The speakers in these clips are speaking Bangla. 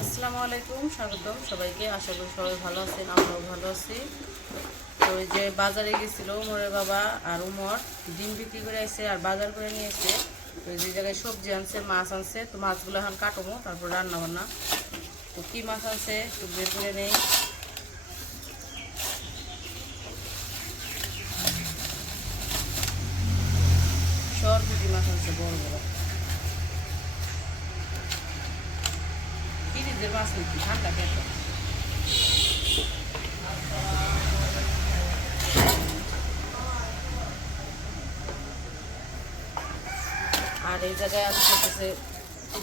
আসসালামু আলাইকুম, স্বাগতম সবাইকে। আশা করি সবাই ভালো আছেন, আমরাও ভালো আছি। তো ওই যে বাজারে গেছিল উমরের বাবা আর উমর ডিম বিক্রি করে আসছে আর বাজার করে নিয়ে এসে তো যে জায়গায় সবজি আনছে, মাছ আনছে। তো মাছগুলো এখন কাটবো, তারপর রান্না বান্না। তো কী মাছ আনছে একটু বের করে নেই। সরপুঁটি মাছ আনছে বড় বড়। ফ্রিজের মাছ নাকি, ঠান্ডা খেতে। আর এই জায়গায় আনছে হচ্ছে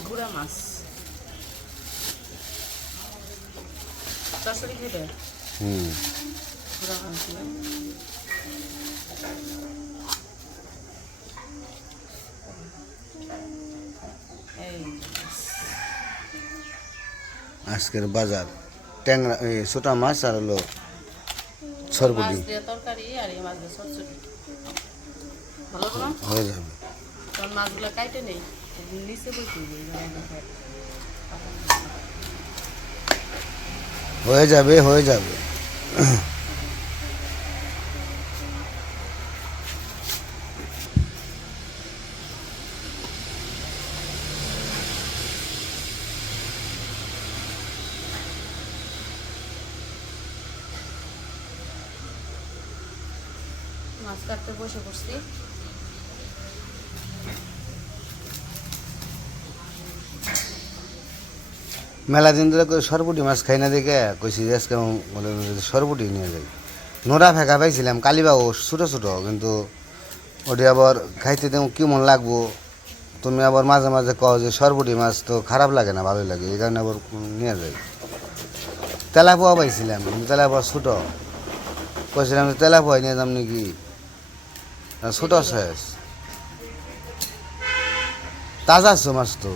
গুড়া মাছ। চরচড়ি খেতে গুড়া মাছ এই আজকের বাজার ট্যাংরা ছোটা মাছ আর হলো সরপুটি মাছ দিয়ে তরকারি আর এই মাছ দিয়ে চচ্চড়ি ভালো না? হয়ে যাবে। কারণ মাছগুলো কাইটে নেই, নিচে বসে হয়ে যাবে হয়ে যাবে। মাছ কাটতে বসে পড়ছি। মেলা দিন ধরে সরপুটি মাছ খাই না দেখে কইছি যে আজকে সরপুটি নিয়ে যাই। নোরা ফেঁকা পাইছিলাম কালিবাবু ছোটো ছোটো, কিন্তু ওটি আবার খাইতে তেমন কেমন লাগবো। তুমি আবার মাঝে মাঝে কও যে সরপুটি মাছ তো খারাপ লাগে না, ভালোই লাগে, এই কারণে আবার নিয়ে যাই। তেলাপোয়া পাইছিলাম কিন্তু তেলাপোয়া ছোটো, কইছিলাম যে তেলাপোয়া নিয়ে যাম নাকি, ছোটো শেষ। তাজা আছে মাছ তো।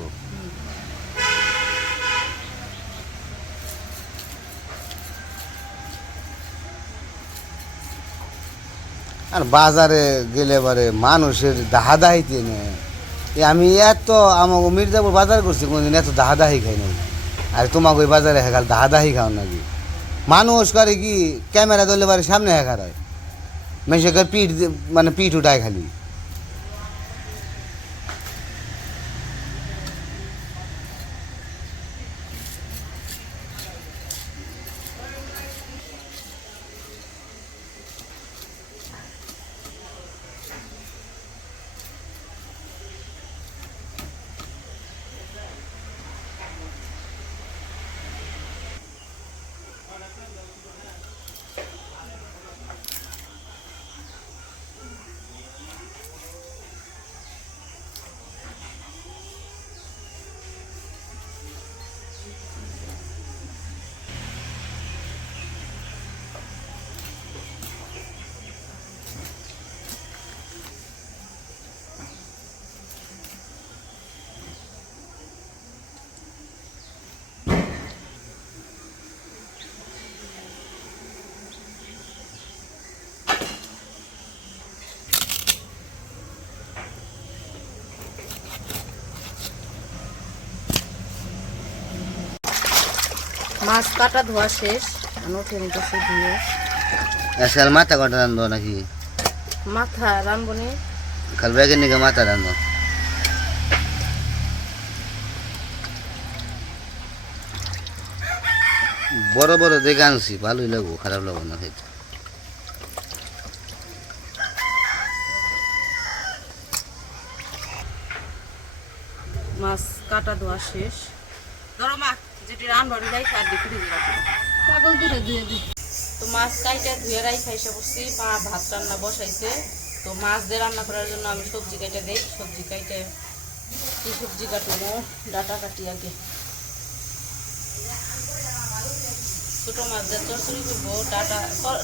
আর বাজারে গেলে পরে মানুষের দাহাদাহিতে নেই। আমি এত আমাকে মির্জাপুর বাজার করছি, কোনোদিন এত দাহাদাহি খাই নাই। আর তোমাকে ওই বাজারে হেখাল দাহাদাহি খাও নাকি? মানুষ করে কি ক্যামেরা ধরলে পরে সামনে হেখার হয়, মেশে পিঠ মানে পিঠ উঠায় খালি। মাছ কাটা ধোয়া শেষ, উঠে নিতেছে ধুয়ে। আজকাল মাথা কটা রানবো নাকি? মাথা রানবো নি, কাল ব্যাগের নিকে মাথা রানবো। বড় বড় দেখে আনছি, ভালোই লাগবো, খারাপ লাগবো না খাইতে। মাছ কাটা ধোয়া শেষ। ধরো মা, যেটি রানবাড়ি রাইখা আর দেখে দিয়ে রাখি কাগজ দূরে ধুয়ে দিই। তো মাছ কাইটা ধুয়ে রাইখা এসে বসছি, ভাত রান্না বসাইছে। তো মাছ দিয়ে রান্না করার জন্য আমি সবজি কাইটা দেই। সবজি কাইটে কি সবজি কাটবো, ডাটা কাটি আগে। ছোটো মাছ দিয়ে চরচড়ি করবো,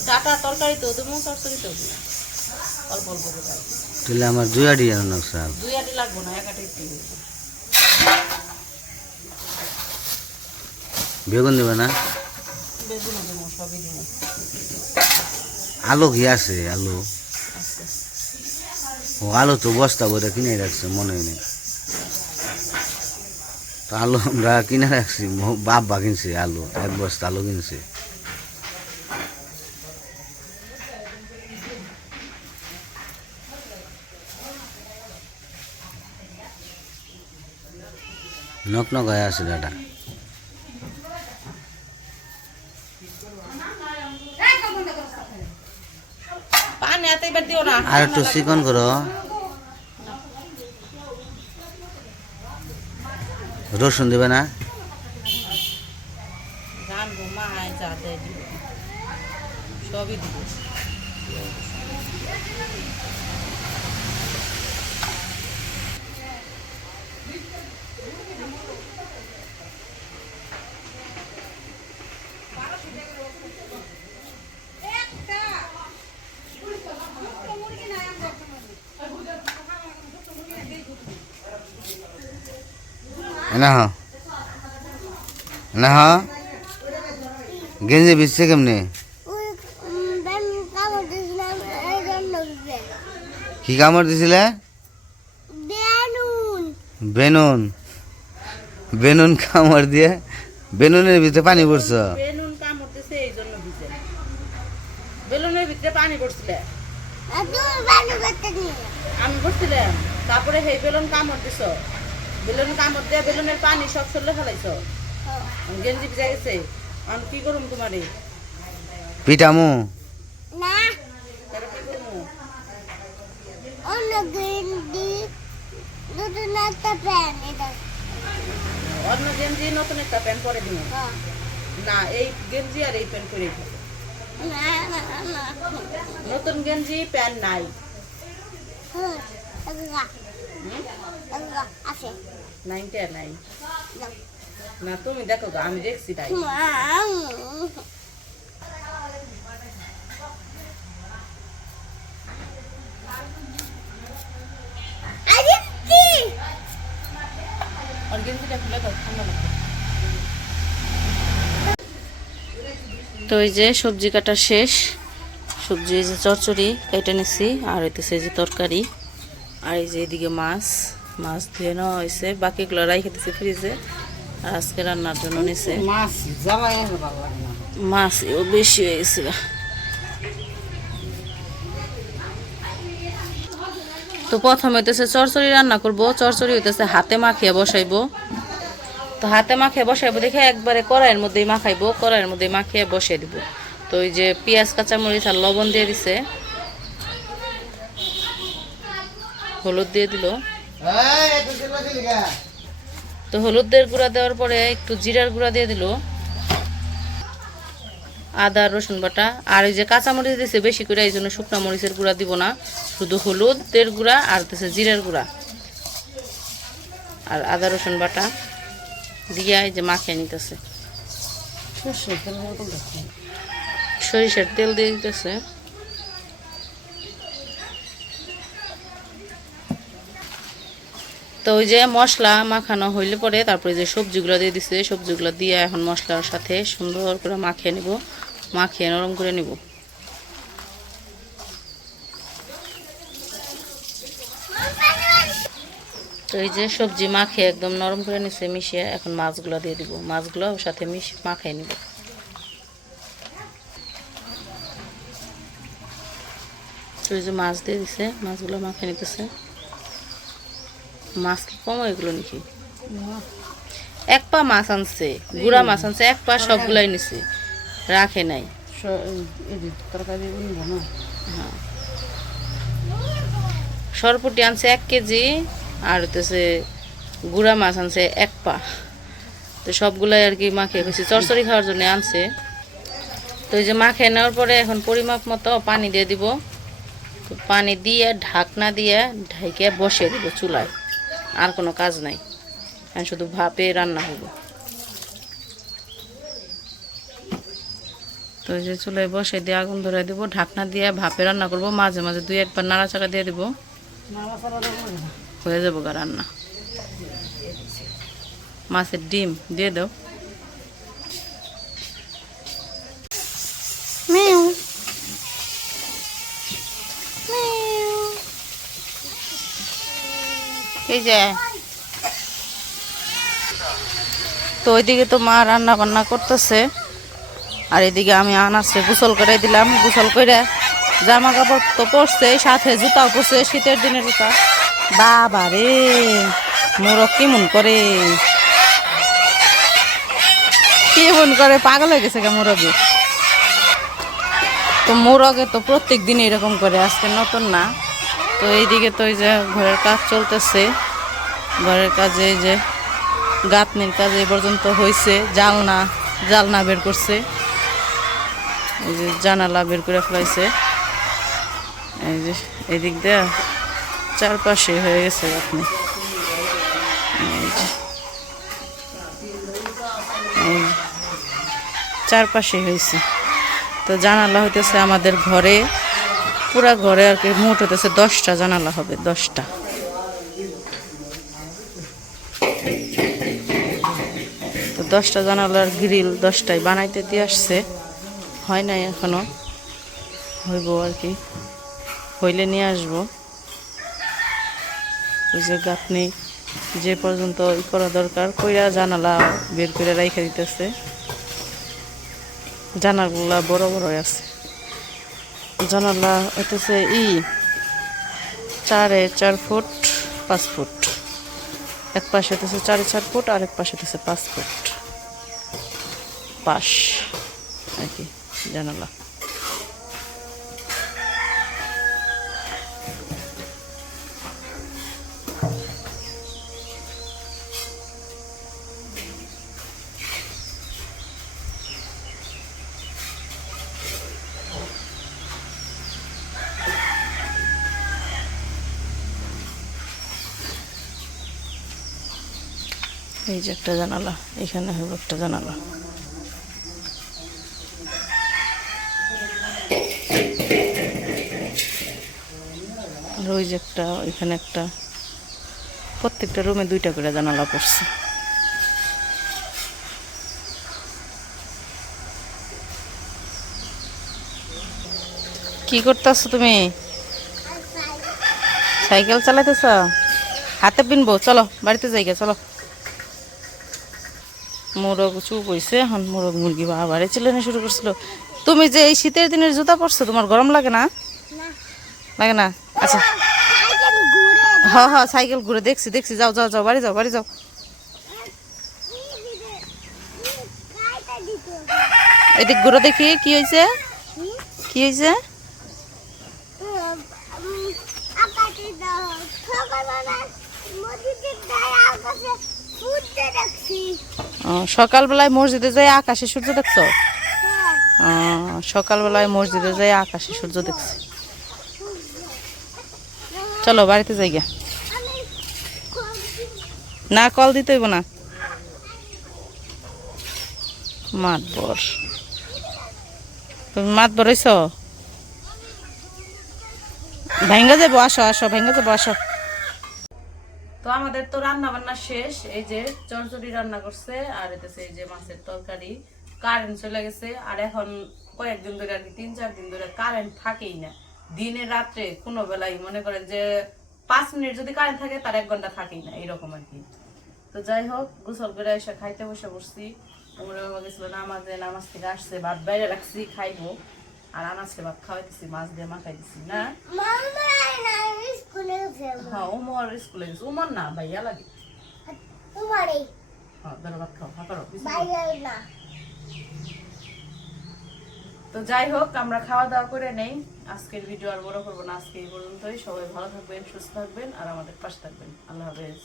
ডাটা তরকারি তো দেবো, চরচড়ি তো অল্প অল্প করে। তাহলে আমার দুই আটি রান্না সাল দুই আটি লাগবো না, এক আটি হইবে। বেগুন দেবে না? বেগুনও দেবো, সবই দেবো। আলু কি আছে? আলু আচ্ছা, ও আলু তো বস্তা বইটা কিনে রাখছে, মনে নেই। তো আলু আমরা কিনে রাখছি, বাবা কিনছে আলু, 1 বস্তা আলু কিনছে। নক নক হয়ে আছে দাদা। পানি এত এবার দিও না, আর একটু চিকন করো, রসুন দিবে না? রানবো মা যা দেয় দিব, সবই দিব। না না গেঞ্জি বিচ্ছে কেমনি? কি কামড় দিছিলে? বেনুন। বেনুন কামড় দিয়ে বেনুনের ভিতরে পানি পড়ছ? বেলুন কামড় দিছে এই জন্য ভিজে। বেলুনের ভিতরে পানি পড়ছিল, আমি পড়ছিলাম। তারপরে সেই বেলুন কামড় দিছ, বেলুন কামড় দিয়ে বেলুনের পানি সব চলে ফেলাইছ, গেঞ্জি ভিজে গেছে। আমি কি করুম তোমারে? পিটামু? তাহলে কি করবো? অন্য গেঞ্জি নতুন একটা প্যান্ট পরে দিব না, এই গেঞ্জি আর এই প্যান্ট পরে থাকো। নতুন গেঞ্জি প্যান্ট নাই। নাইনটা নাই না, তুমি দেখো গো, আমি দেখছি তাই। আর গেঞ্জিটা খুলে দাও, ঠান্ডা লাগবে। তো এই যে সবজি কাটা শেষ, সবজি এই যে চচ্চড়ি কেটে নিছি, আর হইতেছে এই যে তরকারি, আর এই যে এদিকে মাছ ধুয়ে নেওয়া হয়েছে, বাকিগুলো রাইখেতেছে ফ্রিজে, আর আজকে রান্নার জন্য নিছে মাছ। ও বেশি হয়ে গেছে। তো প্রথমে হইতেছে চচ্চড়ি রান্না করব। চচ্চড়ি হইতেছে হাতে মাখিয়ে বসাইবো। তো হাতে মাখিয়ে বসাইবো দেখে একবারে কড়াইয়ের মধ্যেই মাখাইবো, কড়াইয়ের মধ্যেই মাখিয়ে বসিয়ে দিব। তো ওই যে পেঁয়াজ কাঁচামরিচ আর লবণ দিয়ে দিছে, হলুদ দিয়ে দিল। তো হলুদের গুঁড়া দেওয়ার পরে একটু জিরার গুঁড়া দিয়ে দিল, আদা রসুন বাটা, আর এই যে কাঁচামরিচ দিছে বেশি করে, এই জন্য শুকনো মরিচের গুঁড়া দিব না, শুধু হলুদের গুঁড়া আর দিছে জিরার গুঁড়া আর আদা রসুন বাটা দিয়ে এই যে মাখিয়ে নিতেছে। সরিষার তেল দিয়ে দিতেছে। তো ওই যে মশলা মাখানো হইলে পরে তারপরে যে সবজিগুলো দিয়ে দিছে, সবজিগুলো দিয়ে এখন মশলার সাথে সুন্দর করে মাখিয়ে নিব, মাখিয়ে নরম করে নিব। তো এই যে সবজি মাখিয়ে একদম নরম করে নিচ্ছে, মিশিয়ে এখন মাছগুলো দিয়ে দিব, মাছগুলো ওর সাথে মাখিয়ে নিব। তো এই যে মাছ দিয়ে দিছে, মাছগুলো মাখিয়ে নিতেছে। মাছ কি কম এগুলো নাকি? 1 পা মাছ আনছে, গুড়া মাছ আনছে 1 পা, সবগুলাই নিছে, রাখে নাই। হ্যাঁ, সরপুটি আনছে 1 কেজি, আর হইতেছে গুড়া মাছ আনছে 1 পা। তো সবগুলাই আর কি মাখিয়ে গেছি, চচ্চড়ি খাওয়ার জন্য আনছে। তো এই যে মাখিয়ে নেওয়ার পরে এখন পরিমাপ মতো পানি দিয়ে দিব। তো পানি দিয়ে ঢাকনা দিয়ে ঢাইকে বসিয়ে দিব চুলায়, আর কোনো কাজ নাই, শুধু ভাপে রান্না হইব। তো এই যে চুলায় বসে দিয়ে আগুন ধরে দিব, ঢাকনা দিয়ে ভাপে রান্না করব, মাঝে মাঝে 2-1 বার নাড়াচাড়া দিয়ে দিব, হয়ে যাবো গা রান্না। মাছের ডিম দিয়ে দাও। এই যে তো ওইদিকে তো মা রান্না বান্না করতেছে, আর এদিকে আমি আনাসে গোসল করে দিলাম। গোসল করে জামা কাপড় তো পরছে, সাথে জুতাও পরছে, শীতের দিনের জুতা। বাবা রে, মোরগ কেমন করে পাগল হয়ে গেছে মোরগে। তো মোরগে তো প্রত্যেক দিন এরকম করে, আজকে নতুন না। তো এইদিকে তো এই যে ঘরের কাজ চলতেছে, ঘরের কাজে এই যে গাঁথনির কাজ এই পর্যন্ত হয়েছে। জালনা বের করছে, এই যে জানালা বের করে ফেলাইছে। এই যে এদিক দিয়ে চারপাশে হয়ে গেছে গাঁথনি। চারপাশে হয়েছে। তো জানালা হইতেছে আমাদের ঘরে, পুরা ঘরে আর কি মোট হইতেছে 10টা জানালা হবে, 10টা। তো 10টা জানালার গ্রিল 10টাই বানাইতে দিয়ে আসছে, হয় নাই এখনো, হইব আর কি, হইলে নিয়ে আসবো। ওই যে গাঁথনি যে পর্যন্ত ই করা দরকার কইরা জানালা বের করে রাইখা দিতেছে। জানালাগুলা বড় বড় আছে। জানালা হইতেছে 4.4 ফুট 5 ফুট, এক পাশে হইতেছে 4.4 ফুট, আর এক পাশে হইতেছে 5 ফুট পাশ আর কি জানালা। এই যে একটা জানালা, এখানে হলো একটা জানালা। আর ওই যে একটা, এখানে একটা, প্রত্যেকটা রুমে 2টা করে জানালা পড়ছে। কি করতেছ তুমি? সাইকেল চালাইতেছ? হাতে পিনবো, চলো বাড়িতে যাইগে, চলো। মোরগ চুপ হয়েছে, এখন মোরগ মুরগি বাবারে চিল্লানো শুরু করছিল। তুমি যে এই শীতের দিনের জুতা পরছো, তোমার গরম লাগে না? লাগে না? আচ্ছা, হ্যাঁ সাইকেল ঘুরে দেখছি, যাও যাও যাও, বাড়ি যাও, বাড়ি যাও। এদিক ঘুরে দেখি কি হয়েছে, কি হয়েছে। সকালবেলায় মসজিদে যাই আকাশে সূর্য দেখছো? সকালবেলায় মসজিদে যাই আকাশে সূর্য দেখছি। চলো বাড়িতে যাই গা। না, কল দিতে হইব না। মাতবর, তুমি মাতবর হইছ? ভেঙ্গা যাবো, আসো আসো, ভেঙ্গা যাবো, আসো। তো আমাদের তো রান্না বান্না শেষ। এই যে চরচড়ি রান্না করছে, আর এতেছে এই যে মাছের তরকারি। কারেন্ট চলে গেছে, আর এখন কয়েকদিন ধরে আর কি 3-4 দিন ধরে কারেন্ট থাকেই না। দিনে রাত্রে কোনো বেলায় মনে করেন যে 5 মিনিট যদি কারেন্ট থাকে, তার 1 ঘন্টা থাকেই না, এইরকম আর কি। তো যাই হোক, গোসল করে এসে খাইতে বসে পড়ছি। ওমরে বাবা গেছিল নামাজ থেকে আসছে, ভাত বাইরে রাখছি, খাইবো। আর আনাজকে ভাত খাওয়াইতেছি, মাছ দিয়ে মাখাই দিছি না। হ্যাঁ, উমর স্কুলে গেছে। উমর না, ভাইয়া লাগে। হ্যাঁ, ধরো ভাত খাও, করো। তো যাই হোক, আমরা খাওয়া দাওয়া করে নেই। আজকের ভিডিও আর বড় করবো না, আজকে এই পর্যন্তই। সবাই ভালো থাকবেন, সুস্থ থাকবেন, আর আমাদের পাশে থাকবেন। আল্লাহ হাফেজ।